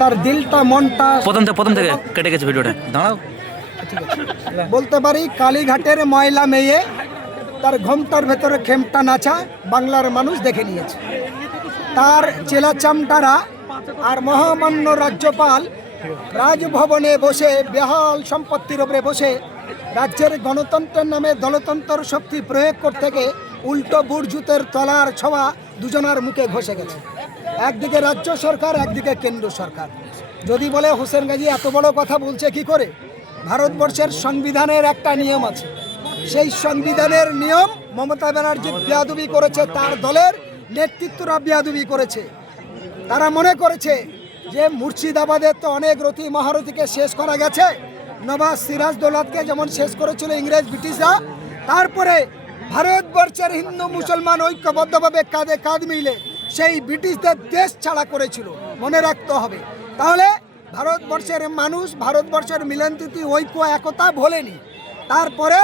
তার দিলটা মনটা প্রথম থেকে কেটে গেছে ভিডিওটা, দাঁড়াও। বলতে পারি কালীঘাটের ময়লা মেয়ে তার ঘোমটার ভেতরে খেমটা নাচা বাংলার মানুষ দেখে নিয়েছে। তার চেলা চামটারা আর মহামান্য রাজ্যপাল রাজভবনে বসে বেহাল সম্পত্তির উপরে বসে রাজ্যের গণতন্ত্রের নামে দলতন্ত্র শক্তি প্রয়োগ করতে গিয়ে উল্টো বুর্জুতের তলার ছোঁয়া দুজনার মুখে ঘষে গেছে। একদিকে রাজ্য সরকার, একদিকে কেন্দ্র সরকার। যদি বলে হোসেন গাজী এত বড় কথা বলছে কি করে, ভারতবর্ষের সংবিধানের একটা নিয়ম আছে, সেই সংবিধানের নিয়ম মমতা ব্যানার্জি বেয়াদবি করেছে, তার দলের নেতৃত্বরা বেয়াদবি করেছে। তারা মনে করেছে যে মুর্শিদাবাদের তো অনেক রতি মহারথীকে শেষ করা গেছে, নবাব সিরাজ দৌলতকে যেমন শেষ করেছিল ইংরেজ ব্রিটিশরা, তারপরে ভারতবর্ষের হিন্দু মুসলমান ঐক্যবদ্ধভাবে কাঁধে কাঁধ মিলে সেই ব্রিটিশদের দেশ ছাড়া করেছিল, মনে রাখতে হবে। তাহলে ভারতবর্ষের মানুষ ভারতবর্ষের মিলনপ্রীতি ঐক্য একতা ভোলেনি। তারপরে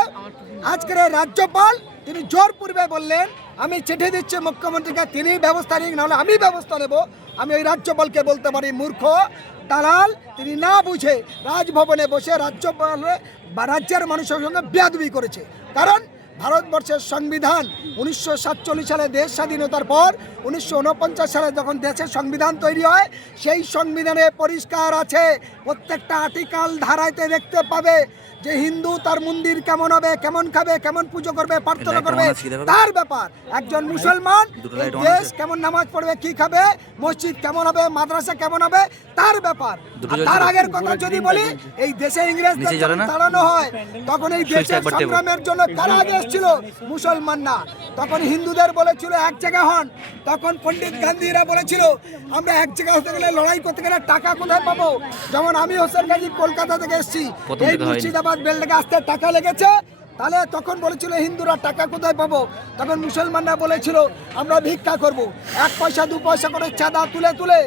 আজকের রাজ্যপাল তিনি জোরপূর্বে বললেন আমি চিঠি দিচ্ছি মুখ্যমন্ত্রীকে, তিনি ব্যবস্থা নিক, নাহলে আমি ব্যবস্থা নেব। আমি ওই রাজ্যপালকে বলতে পারি মূর্খ দালাল, তিনি না বুঝে রাজভবনে বসে রাজ্যপাল বা রাজ্যের মানুষের সঙ্গে বেয়াদবি করেছে। কারণ ভারতবর্ষের সংবিধান 1947 সালে দেশ স্বাধীনতার পর 1949 সালে যখন দেশের সংবিধান তৈরি হয়, সেই সংবিধানে পরিষ্কার আছে, প্রত্যেকটা আর্টিকেল ধারাইতে দেখতে পাবে যে হিন্দু তার মন্দির কেমন হবে, কেমন খাবে, কেমন পুজো করবে, প্রার্থনা করবে তার ব্যাপার। একজন মুসলমান দেশ কেমন নামাজ পড়বে, কি খাবে, মসজিদ কেমন হবে, মাদ্রাসা কেমন হবে তার ব্যাপার। তার আগের কথা যদি বলি, এই দেশে ইংরেজদের তাড়ানো হয় তখন এই দেশের সংগ্রামের জন্য কারা আগে এসেছিল? মুসলমান না। তখন হিন্দুদের বলেছিল এক জায়গা হন, তখন পণ্ডিত গান্ধীরা বলেছিল আমরা এক জায়গা হতে গেলে, লড়াই করতে গেলে টাকা কোথায় পাবো? যেমন আমি হোসেন গাজী কলকাতা থেকে এসেছি, এই মুর্শিদাবাদ বেলডাঙ্গা আসতে টাকা লেগেছে, তাহলে তখন বলেছিল হিন্দুরা টাকা কোথায় পাবো? তখন মুসলমানরা বলেছিল আমরা ভিক্ষা করব, 1 পয়সা 2 পয়সা করে চাঁদা তুলে তুলে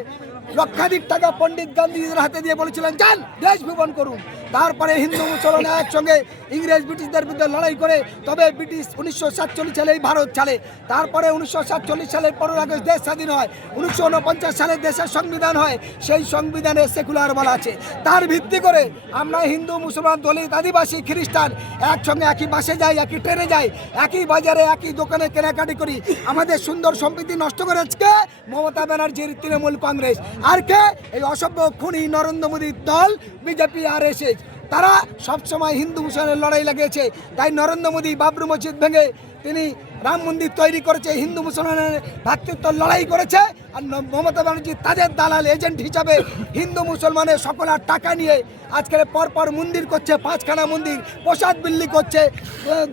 লক্ষাধিক টাকা পণ্ডিত গান্ধীদের হাতে দিয়ে বলেছিলেন যান দেশ ভ্রমণ করুন। তারপরে হিন্দু মুসলমান একসঙ্গে ইংরেজ ব্রিটিশদের বিরুদ্ধে লড়াই করে তবে ব্রিটিশ 1947 সালে ভারত ছাড়ে। তারপরে 1947 সালের 15 আগস্ট দেশ স্বাধীন হয়, 1949 সালে দেশের সংবিধান হয়, সেই সংবিধানে সেকুলার বলা আছে। তার ভিত্তি করে আমরা হিন্দু মুসলমান দলিত আদিবাসী খ্রিস্টান একসঙ্গে একই বাসে যাই, একই ট্রেনে যাই, একই বাজারে একই দোকানে কেনাকাটি করি। আমাদের সুন্দর সম্প্রীতি নষ্ট করেছে মমতা ব্যানার্জির তৃণমূল কংগ্রেস, আর কে? এই অসভ্য খুনি নরেন্দ্র মোদীর দল বিজেপি RSS। তারা সবসময় হিন্দু মুসলমানের লড়াই লাগিয়েছে। তাই নরেন্দ্র মোদী বাবরি মসজিদ ভেঙে তিনি রাম মন্দির তৈরি করেছে, হিন্দু মুসলমানের ভ্রাতৃত্ব লড়াই করেছে। আর মমতা ব্যানার্জি তাদের দালাল এজেন্ট হিসাবে হিন্দু মুসলমানের সকলের টাকা নিয়ে আজকের পরপর মন্দির করছে, 5খানা মন্দির, প্রসাদ বিল্লি করছে,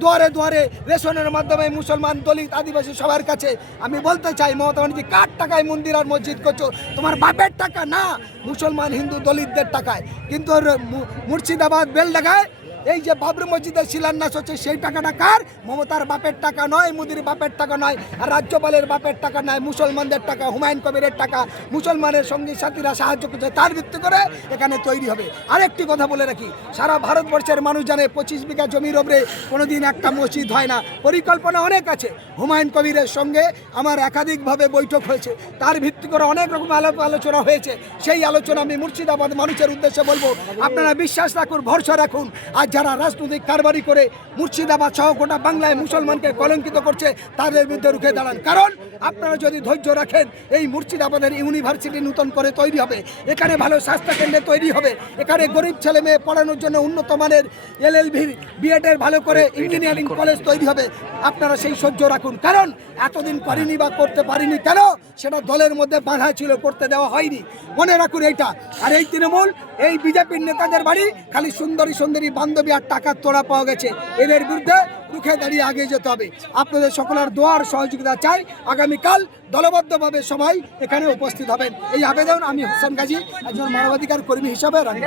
দুয়ারে দুয়ারে রেশনের মাধ্যমে মুসলমান দলিত আদিবাসী সবার কাছে। আমি বলতে চাই মমতা ব্যানার্জি কার টাকায় মন্দির আর মসজিদ করছো? তোমার বাপের টাকা না, মুসলমান হিন্দু দলিতদের টাকায়। কিন্তু মুর্শিদাবাদ বেলডাঙ্গায় এই যে বাবরি মসজিদের শিলান্যাস হচ্ছে, সেই টাকাটা কার? মমতার বাপের টাকা নয়, মোদির বাপের টাকা নয়, আর রাজ্যপালের বাপের টাকা নয়, মুসলমানদের টাকা, হুমায়ুন কবিরের টাকা। মুসলমানের সঙ্গী সাথীরা সাহায্য করছে, তার ভিত্তি করে এখানে তৈরি হবে। আরেকটি কথা বলে রাখি, সারা ভারতবর্ষের মানুষ জানে 25 বিঘা জমির ওপরে কোনোদিন একটা মসজিদ হয় না। পরিকল্পনা অনেক আছে। হুমায়ুন কবিরের সঙ্গে আমার একাধিকভাবে বৈঠক হয়েছে, তার ভিত্তি করে অনেক রকম আলোচনা হয়েছে। সেই আলোচনা আমি মুর্শিদাবাদ মানুষের উদ্দেশ্যে বলবো, আপনারা বিশ্বাস রাখুন, ভরসা রাখুন। আর যারা রাজনৈতিক কারবারি করে মুর্শিদাবাদ সহ গোটা বাংলায় মুসলমানকে কলঙ্কিত করছে, তাদের বিরুদ্ধে রুখে দাঁড়ান। কারণ আপনারা যদি ধৈর্য রাখেন, এই মুর্শিদাবাদের ইউনিভার্সিটি নতুন করে তৈরি হবে, এখানে ভালো স্বাস্থ্যকেন্দ্র তৈরি হবে, এখানে গরিব ছেলে মেয়ে পড়ানোর জন্য উন্নত মানের LLB B.Ed ভালো করে ইঞ্জিনিয়ারিং কলেজ তৈরি হবে। আপনারা সেই সহ্য রাখুন। কারণ এতদিন করেনি বা করতে পারিনি কেন? সেটা দলের মধ্যে বাধা ছিল, করতে দেওয়া হয়নি। মনে রাখুন এইটা। আর এই তৃণমূল, এই বিজেপির নেতাদের বাড়ি খালি সুন্দরী সুন্দরী বান্ধবী আর টাকার তোড়া পাওয়া গেছে, এদের বিরুদ্ধে রুখে দাঁড়িয়ে আগে যেতে হবে। আপনাদের সকলের দোয়ার সহযোগিতা চাই। আগামীকাল দলবদ্ধভাবে সবাই এখানে উপস্থিত হবেন, এই আবেদন আমি হোসেন গাজী একজন মানবাধিকার কর্মী হিসাবে রাখি।